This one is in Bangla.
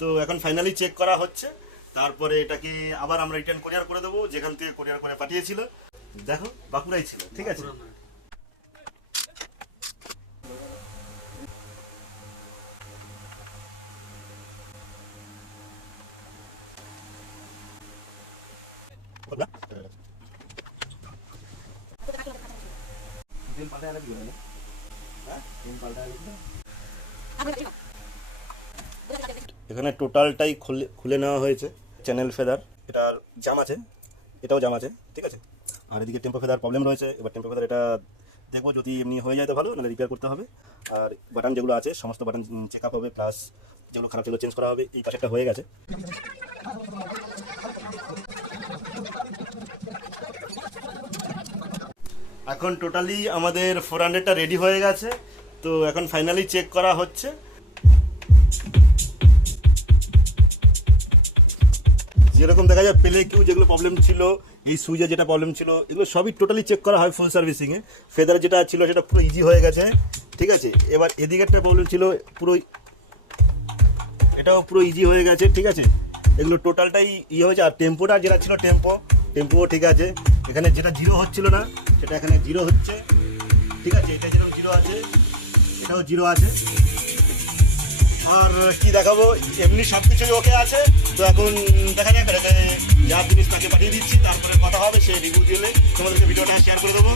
তো এখন ফাইনালি চেক করা হচ্ছে, তারপরে এটাকে আবার আমরা রিটার্ন কোরিয়ার করে দেবো যেখান থেকে কোরিয়ার করে পাঠিয়েছিল। দেখো বাঁকুড়াই ছিল, ঠিক আছে। এখানে টোটালটাই খুলে নেওয়া হয়েছে। চ্যানেল ফেদার, এটার জাম আছে, এটাও জাম আছে, ঠিক আছে। আর এদিকে টেম্পো ফেদার প্রবলেম রয়েছে। এবার টেম্পো ফেদার এটা দেখবো, যদি এমনি হয়ে যায় তো ভালো, নাহলে রিপেয়ার করতে হবে। আর বাটন যেগুলো আছে সমস্ত বাটন চেক আপ হবে, প্লাস যেগুলো খারাপ সেগুলো চেঞ্জ করা হবে। এই পাশেরটা হয়ে গেছে। এখন টোটালি আমাদের 400টা রেডি হয়ে গেছে। তো এখন ফাইনালি চেক করা হচ্ছে। যেরকম দেখা যায় পেলে কিউ যেগুলো প্রবলেম ছিল, এই সুইচে যেটা প্রবলেম ছিল, এগুলো সবই টোটালি চেক করা হয় ফুল সার্ভিসিংয়ে। ফেদার যেটা ছিল সেটা পুরো ইজি হয়ে গেছে, ঠিক আছে। এবার এদিকে একটা প্রবলেম ছিল, পুরো এটাও পুরো ইজি হয়ে গেছে, ঠিক আছে। এগুলো টোটালটাই ইয়ে হয়েছে। আর টেম্পোটা যেটা ছিল টেম্পোও ঠিক আছে। এখানে যেটা জিরো হচ্ছিল না সেটা এখানে জিরো হচ্ছে, ঠিক আছে। এটা যেরকম জিরো আছে এটাও জিরো আছে। আর কি দেখাবো, এমনি সব কিছুই ওকে আছে। তো এখন দেখা যাক, যা জিনিস তাকে পাঠিয়ে দিচ্ছি, তারপরে কথা হবে। সে রিভিউ দিলে তোমাদেরকে ভিডিওটা শেয়ার করে দেবো।